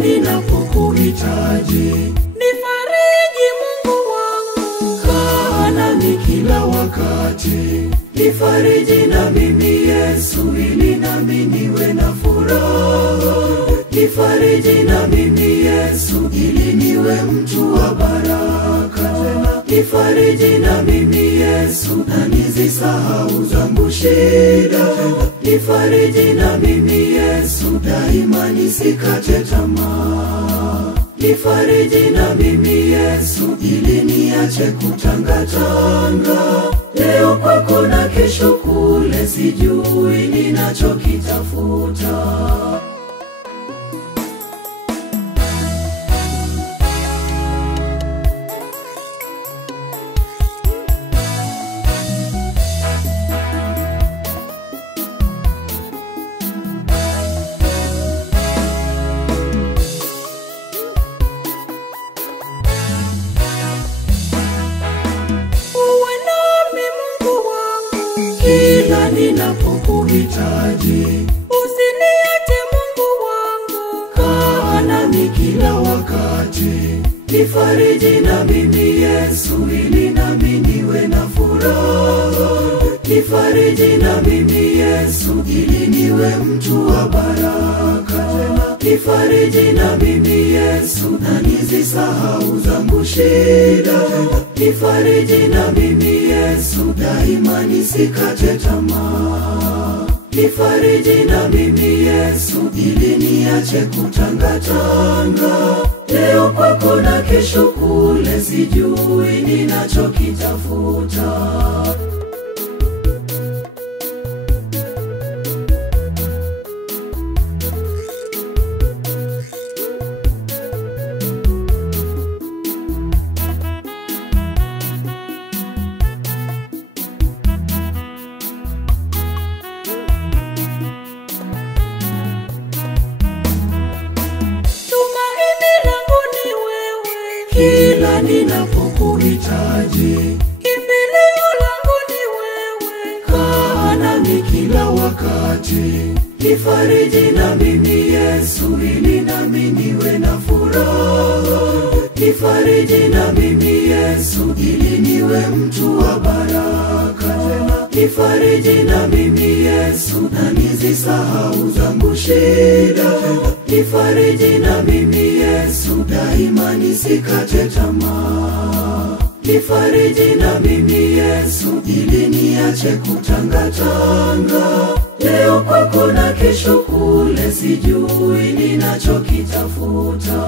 ninapokuhitaji. Nifariji Mungu wangu, Kaa nami kila wakati. Nifariji na mimi Yesu, ili nami niwe na furaha. Nifariji na mimi Yesu, ili niwe mtu wa baraka. Nifariji na mimi Yesu, na nizisahau zangu shida. Nifariji na mimi Yesu, daima nisikate tamaa. Nifariji na mimi Yesu, ili niache kutangatanga. Leo kwako na kesho kule, sijui ninachokitafuta. Kila ninapokuhitaji, usiniache Mungu wangu. kaa nami kila wakati. Nifariji na mimi Yesu, ili nami niwe na furaha. Nifariji na mimi Yesu, ili niwe mtu wa baraka. Nifariji na mimi Yesu, na nizisahau zangu shida. Nifariji na mimi Yesu, daima nisikate tamaa. Nifariji na mimi Yesu, ili niache kutangatanga. Leo kwako na kesho kule, sijui ninachokitafuta. Kila ninapokuhitaji, kimbilio langu ni wewe. kaa nami kila wakati. Nifariji na mimi Yesu, ili nami niwe na furaha. Nifariji na mimi Yesu, ili niwe mtu wa baraka. Nifariji na mimi Yesu, na nizisahau zangu shida. Nifariji na mimi Yesu, daima nisikate tamaa. Nifariji na mimi Yesu, ili niache kutangatanga. Leo kwako na kesho kule, sijui ninachokitafuta.